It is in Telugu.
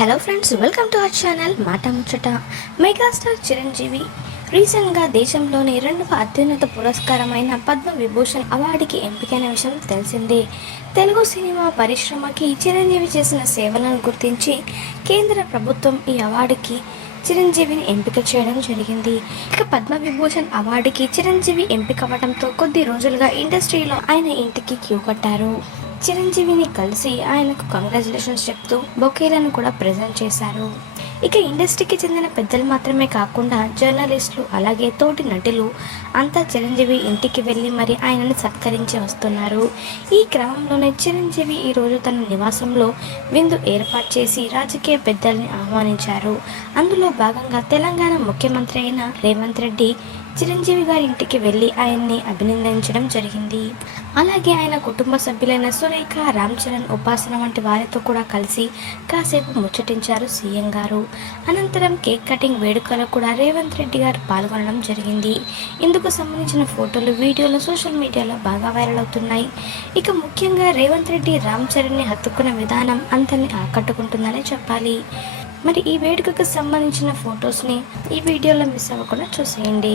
Hello friends welcome to our channel Mata Muchata megastar Chiranjeevi రీసెంట్గా దేశంలోని రెండవ అత్యున్నత పురస్కారమైన పద్మ విభూషణ్ అవార్డుకి ఎంపికైన విషయం తెలిసిందే. తెలుగు సినిమా పరిశ్రమకి చిరంజీవి చేసిన సేవలను గుర్తించి కేంద్ర ప్రభుత్వం ఈ అవార్డుకి చిరంజీవిని ఎంపిక చేయడం జరిగింది. ఇక పద్మ విభూషణ్ అవార్డుకి చిరంజీవి ఎంపిక అవ్వడంతో కొద్ది రోజులుగా ఇండస్ట్రీలో ఆయన ఇంటికి క్యూ కట్టారు. చిరంజీవిని కలిసి ఆయనకు కంగ్రాచులేషన్స్ చెప్తూ బొకేలను కూడా ప్రజెంట్ చేశారు. ఇక ఇండస్ట్రీకి చెందిన పెద్దలు మాత్రమే కాకుండా జర్నలిస్టులు అలాగే తోటి నటులు అంతా చిరంజీవి ఇంటికి వెళ్ళి మరి ఆయనను సత్కరించి వస్తున్నారు. ఈ క్రమంలోనే చిరంజీవి ఈరోజు తన నివాసంలో విందు ఏర్పాటు చేసి రాజకీయ పెద్దల్ని ఆహ్వానించారు. అందులో భాగంగా తెలంగాణ ముఖ్యమంత్రి అయిన రేవంత్ రెడ్డి చిరంజీవి గారి ఇంటికి వెళ్ళి ఆయన్ని అభినందించడం జరిగింది. అలాగే ఆయన కుటుంబ సభ్యులైన సురేఖ రామ్ చరణ్ ఉపాసన వంటి వారితో కూడా కలిసి కాసేపు ముచ్చటించారు సీఎం గారు. అనంతరం కేక్ కటింగ్ వేడుకలో కూడా రేవంత్ రెడ్డి గారు పాల్గొనడం జరిగింది. ఇందుకు సంబంధించిన ఫోటోలు వీడియోలు సోషల్ మీడియాలో బాగా వైరల్ అవుతున్నాయి. ఇక ముఖ్యంగా రేవంత్ రెడ్డి రామ్ చరణ్ని హత్తుకున్న విధానం అంతని ఆకట్టుకుంటుందనే చెప్పాలి. మరి ఈ వేడుకకు సంబంధించిన ఫొటోస్ని ఈ వీడియోలో మిస్ అవ్వకుండా చూసేయండి.